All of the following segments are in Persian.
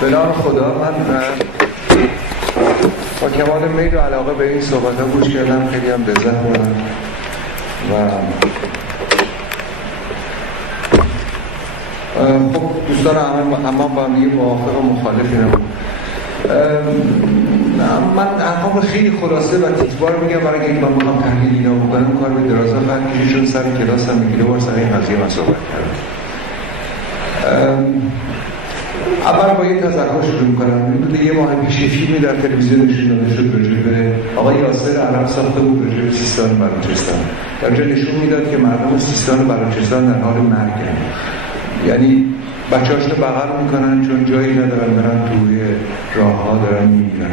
به نام خدا، من با کمال میل و علاقه به این صحبت‌ها گوش کردم، خیلی هم لذت بردم و خب دوستان اما با هم دیگه موافق و مخالفی نبود. من حرفام خیلی خلاصه و تیزبار میگم برای اینکه من میخوام تحلیل اینا بکنم، کار به درازا خواهد کشید، چون سر کلاس هم میگیره بار سر این قضیه من صحبت کردم. اول با یه تذکر شروع میکنم. میگه یه ماه پیش فیلمی در تلویزیون نشون داده شد راجع به آقای یاسر عرب ساخته بود راجع به سیستان و بلوچستان. در جا نشون میداد که مردم سیستان و بلوچستان در حال مرگن، یعنی بچه‌هاشون رو بغل میکنن چون جایی ندارن برن، توی راه‌ها دارن میمیرن.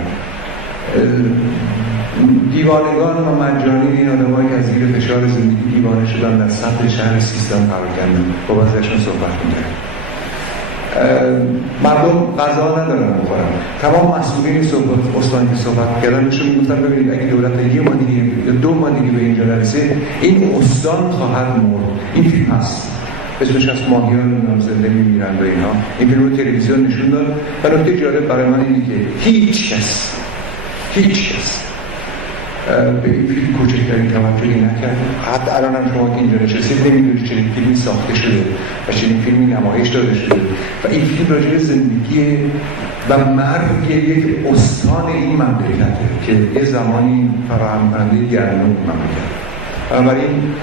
دیوانگان و مجانی این آدمایی که از زیر فشار زندگی دیوانه شدن در سطح شهر سیستان قرار گرفتن، با ازشون صحبت می‌کنن. مردم غذا ندارن بخورن. تمام مسئولین استانی که صحبت کردن بهشون میگفتن ببینید اگه دولت یه ماه دیگه یا 2 ماه دیگه به اینجا نرسه این استان خواهد مرد. این فیلم هست، اسمش از ماهیان زنده میمیرن و اینا. این فیلم رو تلویزیون نشون داد و نکته جالب برای من اینه که هیچ کس به این فیلم کوچکترین توجهی نکرد. حتی الان هم شما که اینجا نشستید نمیدونید چنین فیلمی ساخته شده و چنین فیلمی نمایش داده شده و این فیلم راجع به زندگی و مرگ یک استان این مملکته که یه زمانی فراهم کننده گرمی مملکت. بنابراین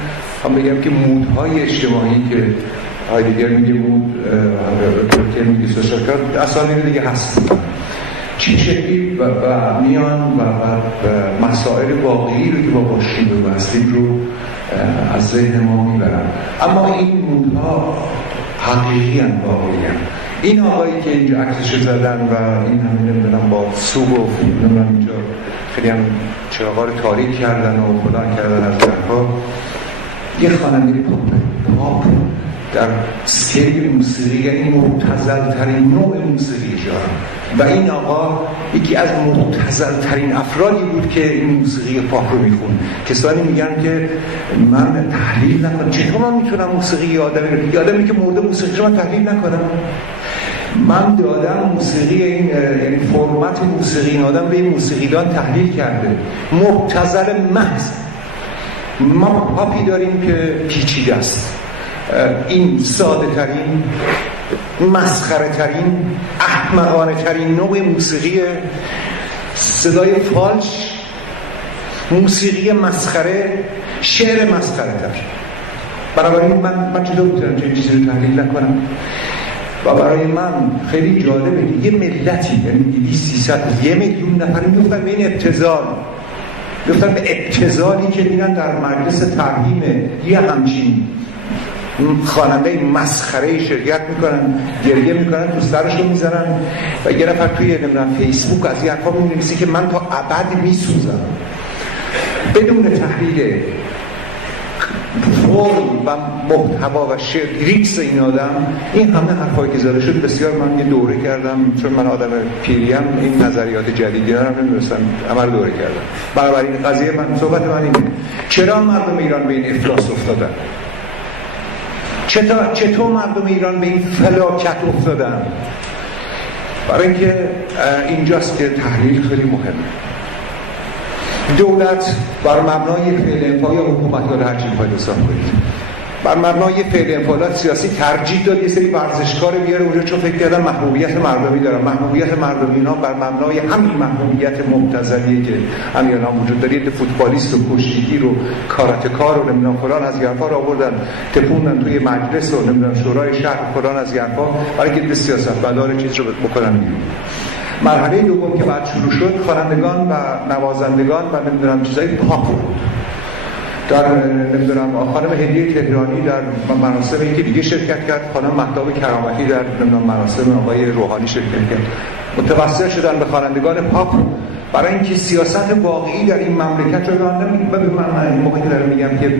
هم بگم که مودهای اجتماعی که هایدگر میگه مود که میگه سوشال کار اصلا دیگه هست، چی شکلی و میان و مسائل واقعی رو که با باشیم و بستیم رو از ذهن ما میبرن. اما این مودها حقیقی هم واقعی هم. این آقایی که اینجا عکسش زدن و این همین نمیدونم با سوگ و نمیدونم اینجا خیلی هم چراغا رو تاریک کردن و فلان کردن از درها، یه خواننده پاپ در سکیل موسیقی، یعنی مبتذل‌ترین نوع موسیقی جهان، و این آقا یکی از مبتذل‌ترین افرادی بود که این موسیقی پاپ رو میخوند. کسانی میگن که من تحلیل نکنم. چطور من میتونم موسیقی یه آدمی که مرده موسیقی رو من تحلیل نکنم؟ من دادم موسیقی این فرمت موسیقی این آدم به این موسیقیدان تحلیل کرده. مبتذل محض. ما پاپی داریم که پیچیده است. این ساده ترین، مسخره ترین، احمقانه ترین نوع موسیقی، صدای فالش، موسیقی مسخره، شعر مسخره تر. بنابراین من چطور میتونم چه چیزی رو تحلیل نکنم؟ و برای من خیلی جالبه یه ملتی، یعنی 200-300 1 میلیون نفر میفتن به این ابتذال، میفتن به ابتذالی که میرن در مجلس ترحیم یه همچین خواننده مسخره شرکت میکنن، گریه میکنن، تو سرشو میزنن و یه نفر توی فیسبوک از این حرفا مینویسه که من تا ابد میسوزم بدون تحلیل فرم و محتوا و ریکس این آدم. این همه حرفایی که زده شد بسیار من یه دوره کردم، چون من آدم پیریم این نظریات جدیدی رو نمی‌دونستم، عمل دوره کردم. بنابراین قضیه من صحبت من اینه چرا مردم ایران به این افلاس افتادن؟ چطور مردم ایران به این فلاکت افتادن؟ برای اینکه اینجاست که تحلیل خیلی مهمه. دولت بر مبنای فعل انفعال یا حکومت یا هر چی می‌خواید حساب کنید، بر مبنای فعل انفعالات سیاسی ترجیح داد یه سری ورزشکار بیاره اونجا، چون فکر کردن محبوبیت مردمی دارن. محبوبیت مردمی اینا بر مبنای همین محبوبیت مبتذلی که همین الان وجود داره، یه فوتبالیست و کشتیگیر و کاراتکار و نمیدونم فلان از گرفا رو آوردن تپوندن توی مجلس و نمیدونم شورای شهر فلان از گرفا برای که سیاستمدار چیز رو بکنن بیرون. مرحله دوم که بعد شروع شد، خوانندگان و نوازندگان و نمیدونم چیزای پاپ بود. در نمیدونم خانم هدیه تهرانی در مراسم یکی دیگه شرکت کرد، خانم مهتاب کرامتی در نمیدونم مراسم آقای روحانی شرکت کرد. متوسل شدن به خوانندگان پاپ برای اینکه سیاست واقعی در این مملکت رو من موقعی دارم میگم که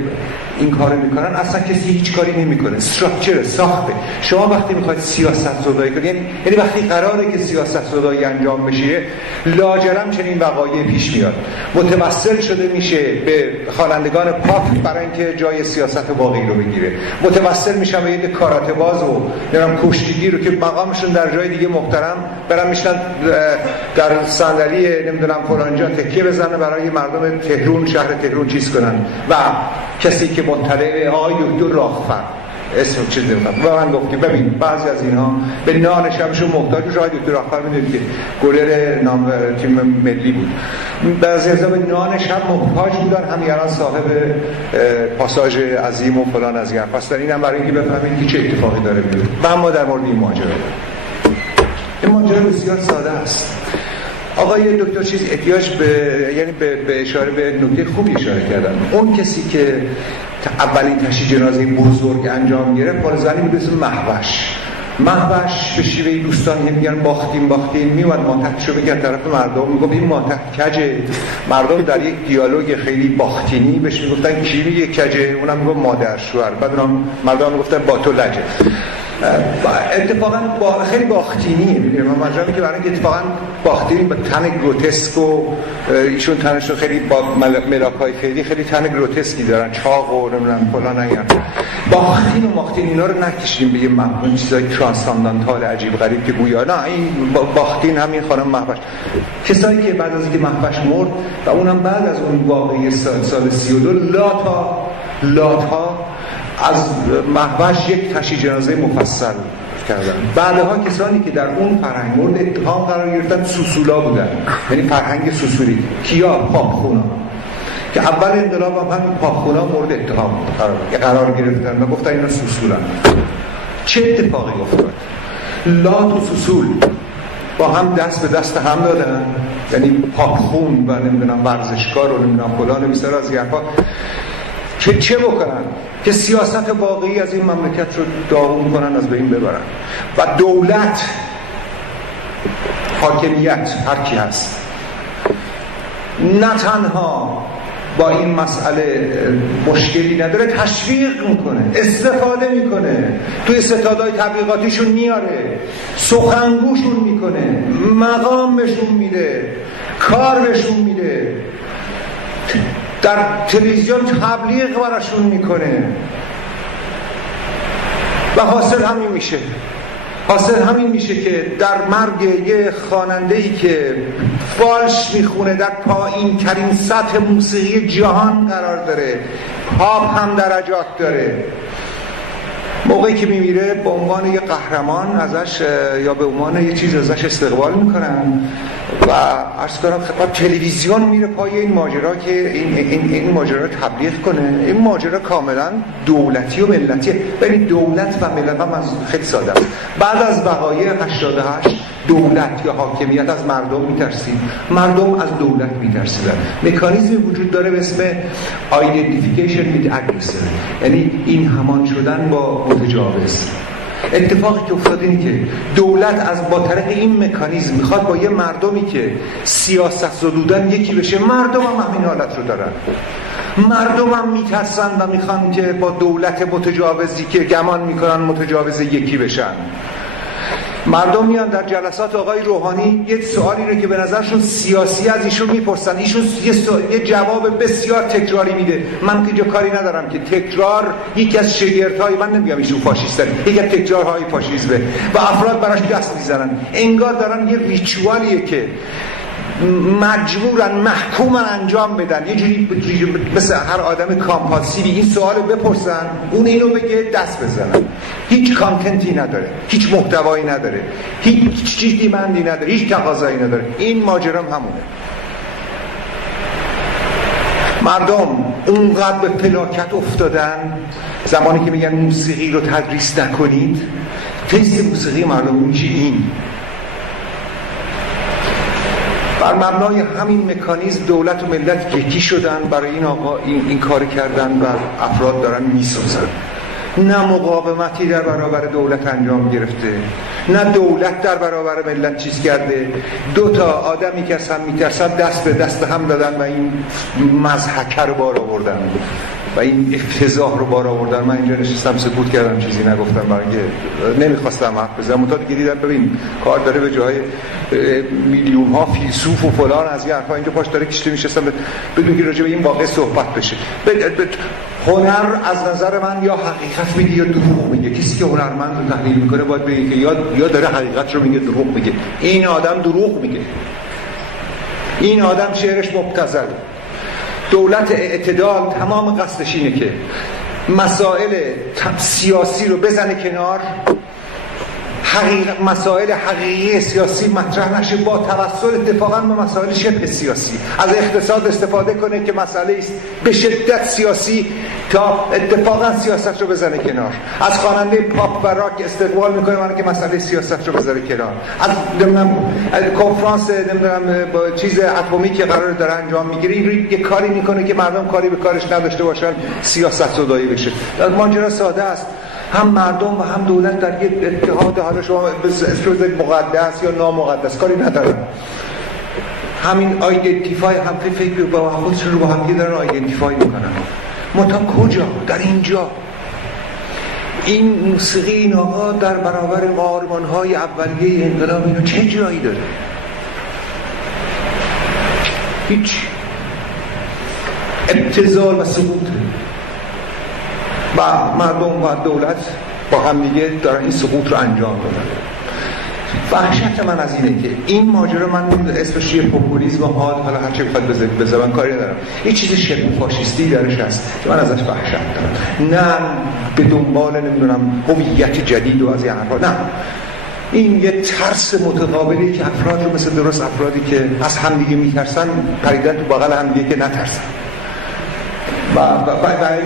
این کارو میکنن اصلا کسی هیچ کاری نمیکنه. استراکچر ساخته. شما وقتی میخواید سیاست زدایی کنید، یعنی وقتی قراره که سیاست زدایی انجام بشه، لاجرم چنین وقایعی پیش میاد. متوسل شده میشه به خوانندگان پاپ برای اینکه جای سیاست واقعی رو بگیره. متوسل میشن به یه کاراته باز و نمیدونم کشتیگیر رو که مقامشون در جای دیگه محترم برن میشن در صندلی نمیدونم فلان جا تکیه بزنه برای مردم تهران، شهر تهران چیز کنن. و کسی که مطلع آقای دکتر راهفر اسم چیز نمیدونم و من گفتیم ببین بعضی از اینها به نان شبشون محتاج میشه. آقای دکتر راهفر میدونید که گلر نام تیم ملی بود، بعضی از به نان شب محتاج بودن، همین الان صاحب پاساژ عظیم و فلان از این هستن. اینم برای اینکه بفهمید که چه اتفاقی داره میفته. و اما در مورد این ماجرا بسیار ساده است. آقای دکتر چیز احتیاج به یعنی به اشاره به نکته خوبی اشاره کردن. اون کسی که اولین تشییع جنازه بزرگ انجام گرفت مال زنی بود اسم مهوش به شیوه دوستان میگن باختیم میومد ماتحتشو بگه طرف مردم، میگفت این ماتحت کجه. مردم در یک دیالوگ خیلی باختینی بهش میگفتن کی میگه کجه، اونم میگفت مادر شوهر. بعد مردم میگفتن با تو لجه. اتفاقا خیلی باختینیه. میدونم من مجرمی که برای اینکه اتفاقا باختینی با تن گروتسک و ایشون تنشون خیلی با ملاکای خیلی تن گروتسکی دارن، چاق و نمیدونم فلان اینا. باختین اینا رو نکشیم به یه مفهوم چیزای ترانساندانتال عجیب غریب که گویا نه این باختین همین خانم مهوش. کسایی که بعد از اینکه مهوش مرد و اونم بعد از اون واقعه سال 32 لاتا از مهوش یک تشییع جنازه مفصل کردن. بعدها کسانی که در اون فرهنگ مورد اتهام قرار گرفتن سوسولا بودن، یعنی فرهنگ سوسولی. کیا؟ پاپخونا که اول انقلاب هم پاپخونا مورد اتهام قرار گرفتن و گفتن اینا سوسولن. چه اتفاقی افتاد؟ لات و سوسول با هم دست به دست هم دادن، یعنی پاپخون و نمیدونم ورزشکار و نمیدونم فلان بیسار از حرفا که چه بکنن که سیاست واقعی از این مملکت رو داغون کنن، از بین ببرن. و دولت، حاکمیت، هر کی هست، نه تنها با این مسئله مشکلی نداره، تشویق میکنه، استفاده میکنه، توی ستادهای تبلیغاتیشون میاره، سخنگوشون میکنه، مقام بهشون میده، کار بهشون میده، در تلویزیون تبلیغ براشون میکنه و حاصل همین میشه که در مرگ یه خواننده‌ای که فالش میخونه در پایین ترین سطح موسیقی جهان قرار داره، پاپ هم درجات داره، موقعی که میمیره به عنوان یه قهرمان ازش یا به عنوان یه چیز ازش استقبال میکنن و عرض کنم خطاب تلویزیون میره پای این ماجرا که این ماجرا رو تبلیغ کنه. این ماجرا کاملا دولتی و ملتیه. ببینید دولت و ملت هم خیلی ساده است. بعد از وقایع 88 دولت یا حاکمیت از مردم میترسید، مردم از دولت میترسیدن. مکانیزمی وجود داره به اسم identification with aggressor، یعنی این همان شدن با متجاوز. اتفاقی که افتاد اینه که دولت از با طریق این مکانیزم میخواد با یه مردمی که سیاست زدودن یکی بشه. مردم هم همین حالت رو دارن، مردم هم میترسن و میخوان که با دولت متجاوزی که گمان میکنن متجاوز یکی بشن. مردم میان در جلسات آقای روحانی یک سوالی رو که به نظرشون سیاسی از ایشون میپرسن، ایشون یه جواب بسیار تکراری میده. من که کاری ندارم که تکرار یکی از شگردهای، من نمیگم ایشون فاشیستن، یکی از تکرارهای فاشیسمه و افراد براش دست میزنن. انگار دارن یه ریچوالیه که مجبورن محکومن انجام بدن، یه جوری مثل هر آدم کامپالسیوی این سوالو بپرسن، اون اینو بگه، دست بزنن. هیچ کانتنتی نداره، هیچ محتوایی نداره، هیچ چیزی بندی نداره، هیچ تقاضایی نداره. این ماجرام همونه. مردم اونقدر به فلاکت افتادن زمانی که میگن موسیقی رو تدریس نکنید. تست موسیقی مردم میشه این. بر مبنای همین مکانیزم دولت و ملت یکی شدن، برای این آقا این کار کردن و افراد دارن میسوزن. نه مقاومتی در برابر دولت انجام گرفته، نه دولت در برابر ملت چیز کرده. دو تا آدمی که از هم میترسن دست به دست هم دادن و این مضحکه رو بار آوردن. و این افتضاح رو بار آوردن. من اینجا نشستم سکوت کردم، چیزی نگفتم، برای اینکه نمیخواستم حرف بزنم. منتها دیگه دیدم ببین کار داره به جای میلیون ها فیلسوف و فلان از این حرفا اینجا پاش داره کشته میشستم بدون که راجع به این واقعه صحبت بشه. هنر از نظر من یا حقیقت میگه یا دروغ میگه. کسی که هنرمند رو تحلیل میکنه باید بگه که یا داره حقیقت رو میگه دروغ میگه. این آدم دروغ میگه، این آدم شعرش مبتذل. دولت اعتدال تمام قصدش اینه که مسائل سیاسی رو بزنه کنار، مسائل حقیقی سیاسی مطرح نشه، با توسل اتفاقا به مسائل شبه سیاسی از اقتصاد استفاده کنه که مسئله است به شدت سیاسی تا اتفاقا سیاست رو بزنه کنار. از خواننده پاپ و راک استقبال میکنه برای که مسئله سیاست رو بزنه کنار. از کنفرانس با چیز اتمی که قرار داره انجام میگیره این یه کاری میکنه که مردم کاری به کارش نداشته باشن، سیاست زدایی بشه. ماجرا ساده است، هم مردم و هم دولت در یک اتحاد، حالا شما بذارید مقدس یا نامقدس کاری ندارن، همین آیدنتیفای هم فکر با خودشون رو با هم دارن آیدنتیفای میکنن. منتها کجا؟ در اینجا این موسیقی این آقا در برابر قهرمان‌های اولیه انقلاب اینو چه جایی داره؟ هیچ. ابتذال و سقوط و مردم و دولت با هم دیگه دارن این سقوط رو انجام دادن. وحشت من از اینه که این ماجرا، من اسمش یه پوپولیسم حاد، حالا هر چه بخواد بذارم کاری ندارم، یه چیز شبه فاشیستی درش هست که من ازش وحشت دارم. نه به دنبال نمیدونم هویت جدید و از این حرفا، نه، این یه ترس متقابلی که افراد رو مثل درست افرادی که از همدیگه میترسن پریدن تو بغل همدیگه که نترسن و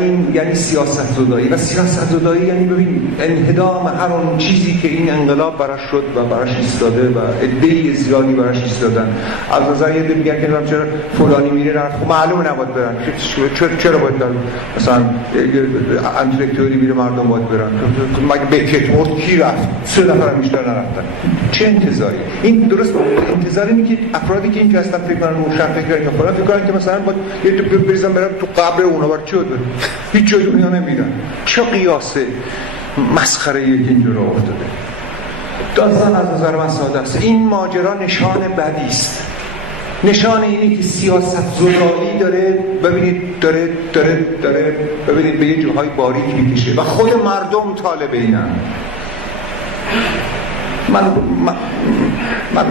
این یعنی سیاست زدایی. و سیاست زدایی یعنی ببین انهدام هر اون چیزی که این انقلاب براش شد و براش ایستاده و عده زیادی براش ایستادن. از نظر یه میگن که چرا فلانی میره رفت، خب معلومه نباید برن، چرا باید برن؟ مثلا انتلکتوری میره مردم باید برن، مگه به کتمورد کی رفت؟ 3 نفر بیشتر نرفتن. چه انتظاری؟ این درست انتظاری اینه که افرادی که اینجا هستن فکر کنن روشن فکر کنن فلان فکر کنن که مثلا باید یه بریزن برن تو قبر اونا بر چه داره؟ هیچ جای دنیا نمیرن. چه قیاسه مسخره‌ای که اینجا راه افتاده. داستان از نظر من ساده است. این ماجرا نشان بدی است. نشان اینه که سیاست زدایی داره، ببینید داره ببینید به یه جاهای باریک میکشه و خود مردم طالب اینن.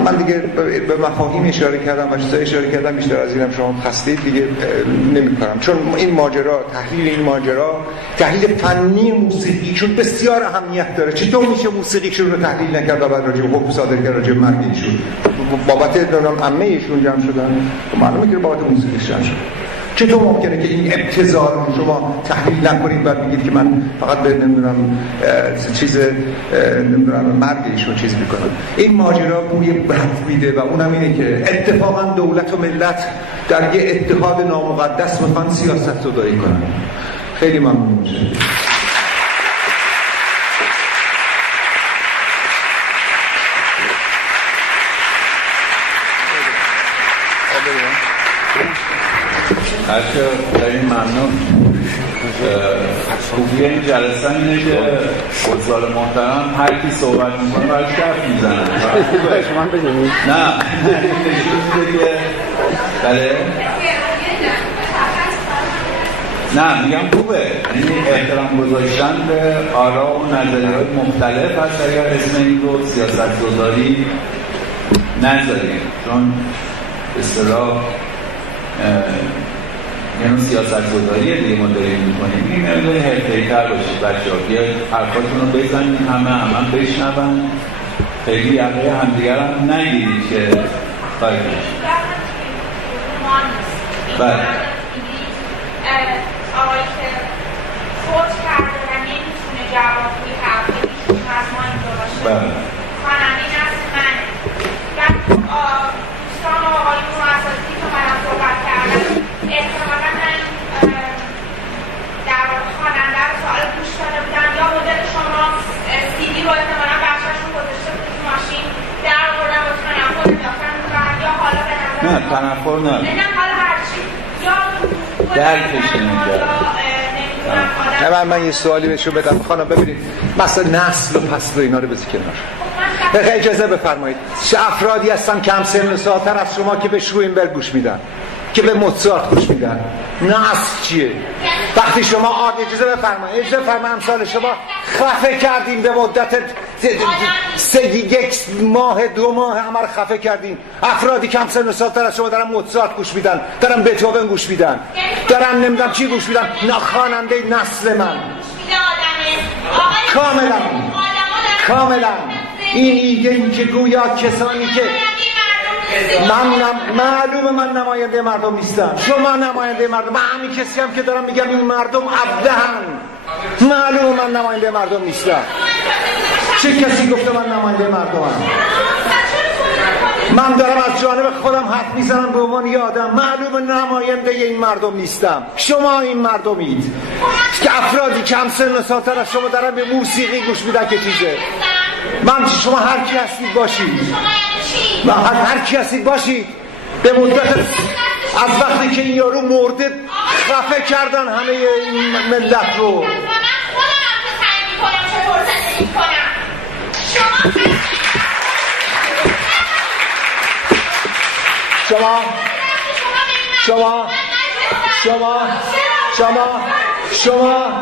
من دیگه به مفاهیم اشاره کردم و چیزا اشاره کردم، بیشتر از اینم شما خستید دیگه نمی‌کنم، چون این ماجرا، تحلیل این ماجرا تحلیل فنی موسیقی چون بسیار اهمیت داره. چطور میشه موسیقیشون رو تحلیل نکرد و بعد راجع به حکم صادر کرد راجع به مرگشون؟ بابت عمه‌شون جمع شدن، معلومه که بابت موسیقیش جمع شدن. چطور ممکنه که این ابتذال رو شما تحلیل نکنید بعد بگید که من فقط به نمیدونم چیز نمیدونم مرگش رو چیز میکنم؟ این ماجرا بوی بد میده و اونم اینه که اتفاقا دولت و ملت در یه اتحاد نامقدس میخوان سیاست زدایی کنن. خیلی ممنون میشه. هرچه داریم ممنون. خوبی این جلسه اینه که بزرگ محترم هر کی صحبت میکنه برای شرف میزنن. نه نشون که بله نه میگم خوبه، یعنی احترام گذاشتن به آرا و نظریه‌های مختلف هست. اگر اسم این رو سیاست‌گذاری نذاریم، چون اصطلاح یعنی سیاست‌گذاریه دیگه ما داریم می‌کنیم. این نمی‌دونی حرفه‌ای‌تر باشید بچه‌ها، بیاید حرفاتون رو بزنید، همه بشنون، خیلی یقه همدیگر هم نگیرید که خواهید باشید. بله آقایی که فوت کرده و نمی‌تونه جواب بدهد که می‌تونه از ما اینجا باشه. بله خواننده نسل منه. دوستان و آقایون و اساتیدی که منم صحبت کردم احتمالا من در واقع خواننده رو سوال گوش داده بودم، یا مدل شما CD رو احتمالا بخشش رو گذاشته بود تو ماشین در آوردم و تنفر انداختن می‌کرد، یا حالا به نظر نه تنفر نه حالا هرچی یا درکش نمی‌کرد آدم من یه سوالی بهشون بدم خانم. ببینید مثلا نسل و پسل و اینا رو بذار کنار. اجازه بفرمایید. چه افرادی هستن کم سن و سال‌تر از شما که به شوینبرگ گوش میدن، که به موزارت گوش میدن؟ نسل چیه؟ وقتی شما اجازه بفرمایید امثال شما خفه کردیم به مدت یک ماه 2 ماه همه رو خفه کردیم. افرادی کم سن و سال‌تر از شما دارن موزارت گوش میدن، دارن بتهوون گوش میدن، دارن نمیدونم چی گوش میدن. خواننده نسل من کاملا این ایده این که گویا کسانی که معلومه من نماینده مردم نیستم، شما نماینده مردم، من همین کسی هم که دارم میگم این مردم ابلهن. معلومه من نماینده مردم نیستم. چه کسی گفته من نماینده مردمم؟ من دارم از جانب خودم حرف میزنم به عنوان یه آدم. معلومه نماینده این مردم نیستم، شما این مردمید که افرادی کم سن و سال‌تر از شما دارن به موسیقی گوش میدن که چیزه. من شما هر کی هستید باشید، هر کی هستید باشید. به مدت از وقتی که این یارو مرده خفه کردن همه این ملت رو.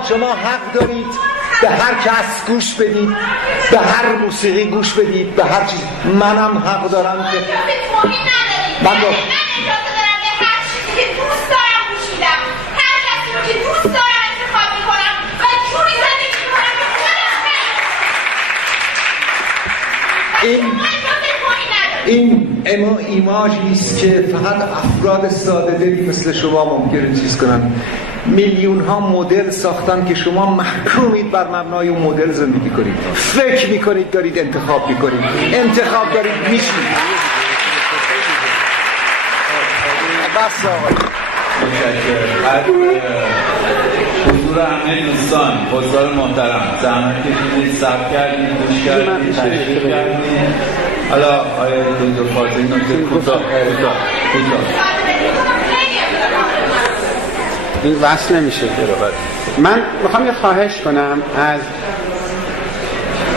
شما حق دارید به هر کس گوش بدید، به هر موسیقی گوش بدید، به هر چیز. منم حق دارم که من این ایماژی است که فقط افراد ساده دلی مثل شما ممکنه چیز کنن. میلیون ها مدل ساختن که شما محکومید بر مبنای اون مدل زندگی کنید. فکر میکنید دارید انتخاب میکنید، انتخاب دارید میشید. بس آقا. حضور همه دوستان، حضار محترم، زحمت کشیدید، صبر کردید، گوش کردید، تشریف کردید. حالا آیا دکتر فاضلی نکته کوتاه این وصل نمیشه. من میخوام یه خواهش کنم از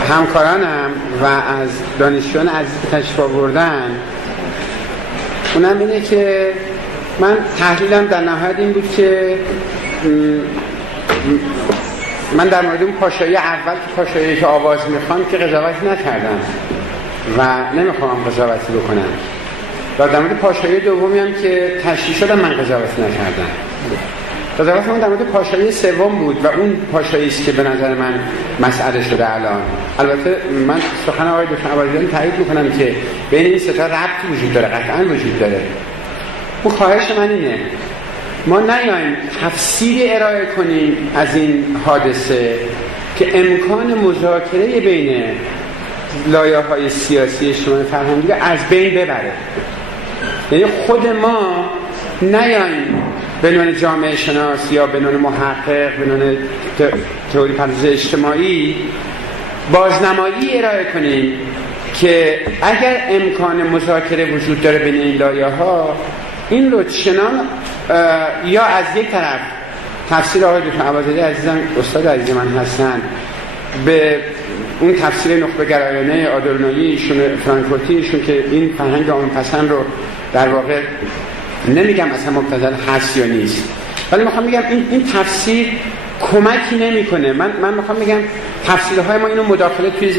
همکارانم و از دانشجویان عزیز که تشریف آوردن. اونم اینه که من تحلیلم در نهایت این بود که من در مورد اون پاشایی اول که پاشایی که آواز میخوام که قضاوت نکردم و نمیخوام قضاوتی بکنم، و در مورد پاشایی دومی هم که تشریح شدم من قضاوت نکردم. قضاوت من در مورد پاشایی سوم بود و اون پاشایی است که به نظر من مسئله شده الان. البته من سخن آقای دکتر عبادیان تایید میکنم که بین این سه تا ربطی وجود داره، قطعا وجود داره. اون خواهش من اینه ما نیاییم تفسیری ارائه کنیم از این حادثه که امکان مذاکره بین لایه‌های سیاسی اجتماعی فرهنگی از بین ببره. یعنی خود ما نیاییم به عنوان جامعه شناس یا به عنوان محقق، به عنوان تئوری پرداز اجتماعی بازنمایی ارائه کنیم که اگر امکان مذاکره وجود داره بین این لایه‌ها، این رو چنان یا از یک طرف تفسیر آقای دکتر عبادی عزیزم، استاد عزیز من هستن، به اون تفسیر نخبه گرایانه آدورنویی ایشون، فرانکفورتی ایشون که این فرهنگ عامه‌پسند رو در واقع نمیگم اصلا مبتذل هست یا نیست، ولی میخوام بگم این تفسیر کمکی نمیکنه. من میخوام بگم تفسیرهای ما اینو مداخله توی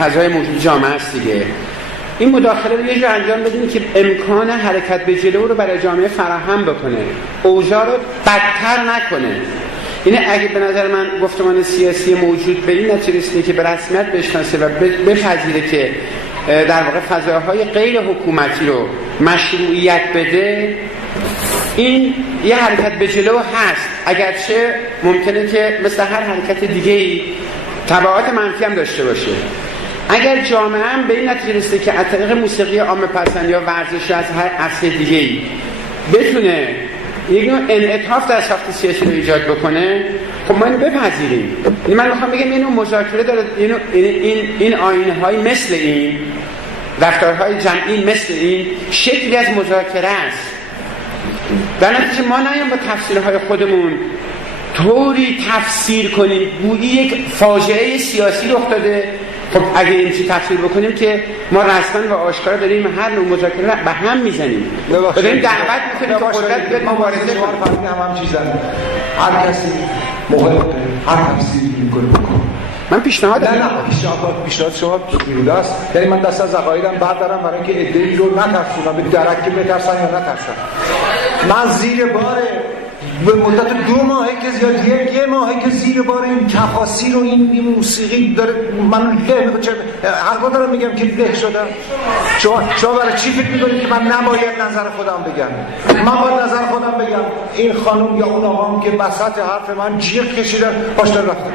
فضای موجود جامعه است دیگه. این مداخله رو یه جور انجام بدیم که امکان حرکت به جلو رو برای جامعه فراهم بکنه، اوضاع رو بدتر نکنه. اینه اگه به نظر من گفتمان سیاسی موجود به این نتیجه رسیده که به رسمیت بشناسه و بپذیره که در واقع فضاهای غیر حکومتی رو مشروعیت بده، این یه حرکت به جلو هست، اگرچه ممکنه که مثل هر حرکت دیگه‌ای تبعات منفی هم داشته باشه. اگر جامعه هم به این نتیجه رسیده که از طریق موسیقی عامه‌پسند یا ورزش از هر اصل دیگه‌ای بتونه یک نوع انعطاف در ساخت سیاسی رو ایجاد بکنه، خب ما اینو بپذیریم. یعنی من میخوام بگم اینو مذاکره داره، این آیین‌های مثل این، رفتارهای جمعی مثل این شکلی از مذاکره است. در نتیجه ما نیام با تفسیرهای خودمون طوری تفسیر کنیم گویی یک فاجعه سیاسی رخ داده. خب اگه این چی تفسیر بکنیم که ما رسما و آشکارا داریم هر نوع مذاکره به هم میزنیم، داریم دعوت میکنیم که قدرت بیاد مبارزه کنه. هم چیزن هر کسی محق هر تفسیری میکنه بکنه. من پیشنهاد نه پیشنهاد شما بیروده است. یعنی من دست از عقایدم بردارم برای اینکه ادعی رو نترسونم، به درک بترسن یا نترسن. من زیر بار به مدت 2 ماه که زیاد یه ماه که زیر بار این تفاسیر و این موسیقی داره من له هر کار دارم میگم که له شدم. شما برای چی فکر میکنید که من نباید نظر خودم بگم؟ من باید نظر خودم بگم. این خانم یا اون آقام که وسط حرف من جیغ کشیدن پاشتر رفتن.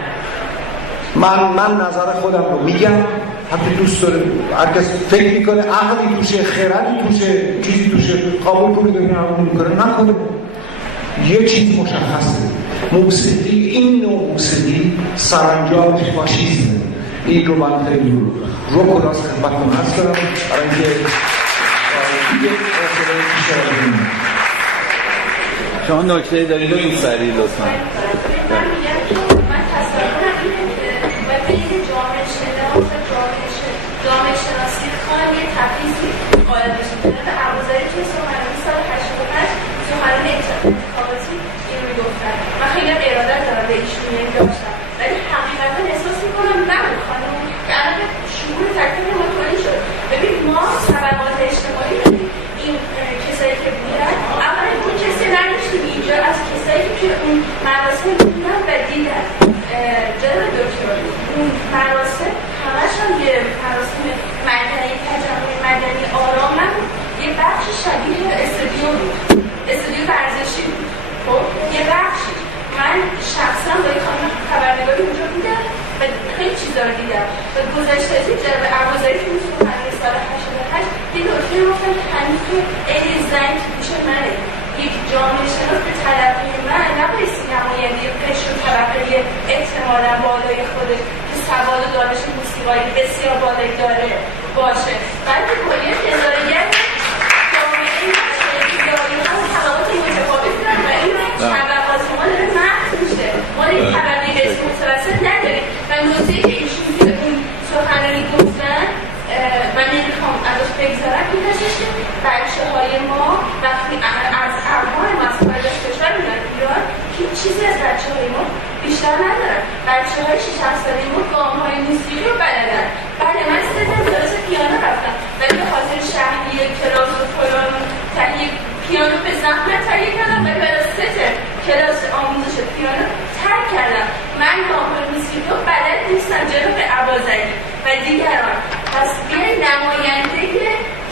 من نظر خودم رو میگم. حتی دوست داره هر کس فکر میکنه عقلی توشه، خردی توشه، چیزی توشه، قبول کنه ببینه عمل میکنه نکنه. یه چیز مشخصه، موسیقی این نوع موسیقی سرانجامش فاشیسمه. این رو من خیلی رو کلاس خدمتتون هست دارم برای اینکه یه حوصله بیشتر بدیم. شما نکته دارید این سریع لطفا. جامعه شناسی خواهی یه تفیزی قائل بشه به عبازاری توی سخنرانی سال 88 سخنرانی انتخاباتی این رو گفتن. من خیلی ارادت دارم به ایشون داشتم، ولی حقیقتا احساس میکنم نبود خانم که الان شعور تکلیف ما تولی شد. ببین ما طبقات اجتماعی داریم. این کسایی که بودن اولا اون کسی نداشتیم اینجا از کسایی که توی اون مراسم بودن و دیدن. جناب دکتر اون مراسم همش هم یه مراسم مدنی تجمع مدنی آرام نبود. یه بخش شبیه استودیو بود، استودیو ورزشی بود. خب یه بخشی من شخصا با یه خانم خبرنگاری اونجا بودم و خیلی چیزا رو دیدم و گذشته جناب عبازاری که میتونه هنوز سال 88 یه نکته گفتن که هنوز تو این زنگ تو گوش منه. یک جامعه شناس به طرفی من نبایستی نماینده قشر و طبقه احتمالا بالای خودش که سواد و دانش موسیقایی بسیار بالایی داره باشه، بلکه کلیه نظارت جامعه داری ها و طبقات متفاوت دارن و این طبقات ما داره محو میشه. ما این طبقه قسم متوسط نداریم و نکته که ایشون توی اون سخنرانی گفتن من نمیخوام ازش بگذارم این هستش که بچه های ما وقتی از ارمان مسئول کشور میدن ایران هیچ چیزی از بچه های ما بیشتر ندارن. بچه های 6-7 ساله ما گام های موسیقی رو بلدن. بله من 3 تا کلاس پیانو رفتم ولی به خاطر شهریه کلاس و فلان تهیه پیانو به زحمت تهیه کردم ولی برای 3 تا کلاس آموزش پیانو ترک کردم. من گام های موسیقی رو بلد نیستم جناب عبازری و دیگران. پس بیاین نماینده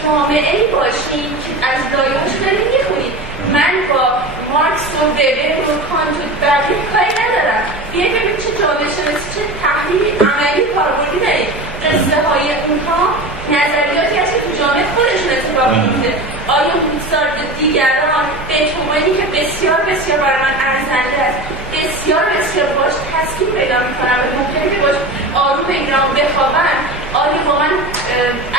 جامعه ای باشیم که از لایه‌هاش داریم میخونیم. من با مارکس و وبر و کانت و بقیه کاری ندارم. بیاین ببینیم چه جامعه شناسی چه تحلیل عملی کاربردی داریم. قصه های اونها نظریاتی هست که تو جامعه خودشون اتفاق میفته. آیا موزارت و دیگران بتهوونی که بسیار بسیار برای من ارزنده است بسیار بسیار باش تسکین پیدا میکنم و ممکنه که باش آروم بگیرم بخوابم. آیا با من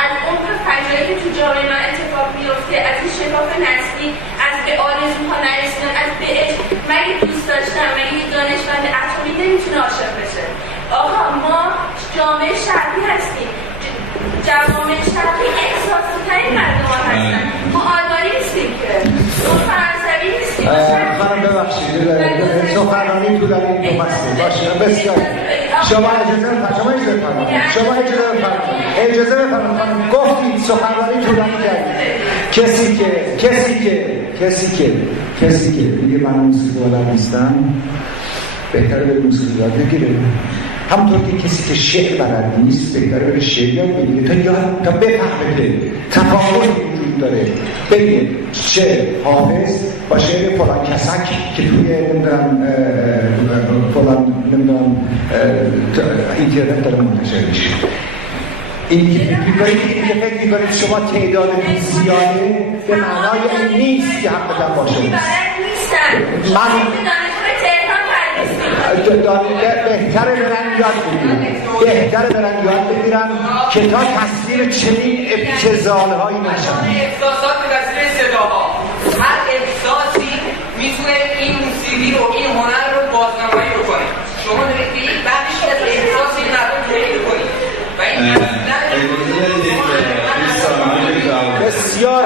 از عمق فجایعی که تو جامعه من اتفاق میفته از این شکاف نسلی از به آرزوها نرسیدن از به عشق مگه دوست داشتم مگه یه دانشمند اتمی نمیتونه عاشق بشه؟ آقا ما جامعه شرقی هستیم. جوامع شرقی احساسی ترین مردمان هستن. ما آلمانی نیستیم که ما فرانسوی نیستیم. خانم ببخشید سخنرانی تو در این دو مسئله باشه بسیار. شما اجازه بفرمایید گفتید سخنرانی طولانی کردید. کسی که میگه من موسیقی بلد نیستم بهتره به موسیقی یاد بگیره. همونطور که کسی که شعر بلد نیست بهتره به شعر یاد بگیره تا بفهمه که تفاوتی وجود داره بین شعر حافظ با شعر فلان کسک که توی اینترنت داره منتشر میشه. این که فکر میکنید شما تعداد زیاده به معنای این نیست که حق بدن باشه. بهتره برن یاد بگیرن که تا تصویر چنین ابتذال‌هایی نشن. احساسات به وسیله صداها هر احساسی میتونه این موسیقی رو این هنر رو بازنمایی بکنید. شما دارید به یک بخشی از احساس این مردم تغییر کنید و این بسیار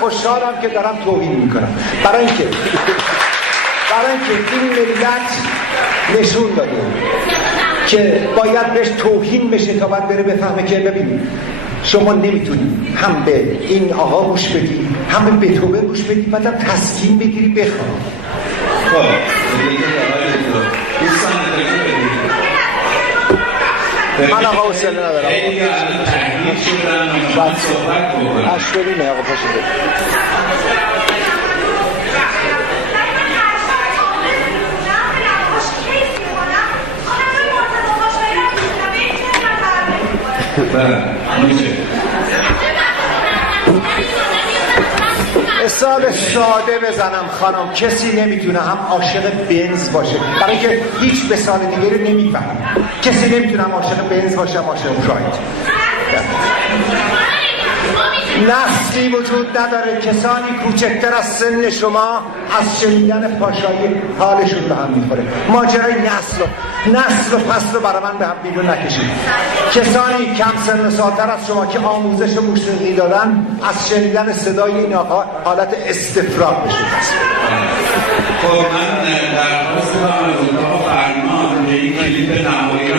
خوشحالم که دارم توهین میکنم، برای اینکه این ملت نشون داده که باید بهش توهین بشه تا باید بره بفهمه که ببینید شما نمیتونید هم به این آقا گوش بدی هم به بتوبه گوش بدی بعدم تسکین بگیری بخوام. من آقا حسینه ندارم. خیلی الان تحقیق شدن و من صحبت بکنم. اشترینه آقا پاشده. حساب ساده بزنم خانم، کسی نمیتونه هم عاشق بنز باشه، برای که هیچ مثال دیگری نمیفهم. کسی نمیتونه هم عاشق بنز باشه هم عاشق پراید. نسلی وجود نداره. کسانی کوچکتر از سن شما از شنیدن پاشایی حالشون به هم میخوره. ماجرای نسل و فصل رو برای من به هم بیرون نکشید. کسانی کم سن و سالتر از شما که آموزش موسیقی دادن از شنیدن صدای این آقا حالت استفراغ بشه. خب من درخواست دارم از اتاق فرمان به این کلیپ نهایی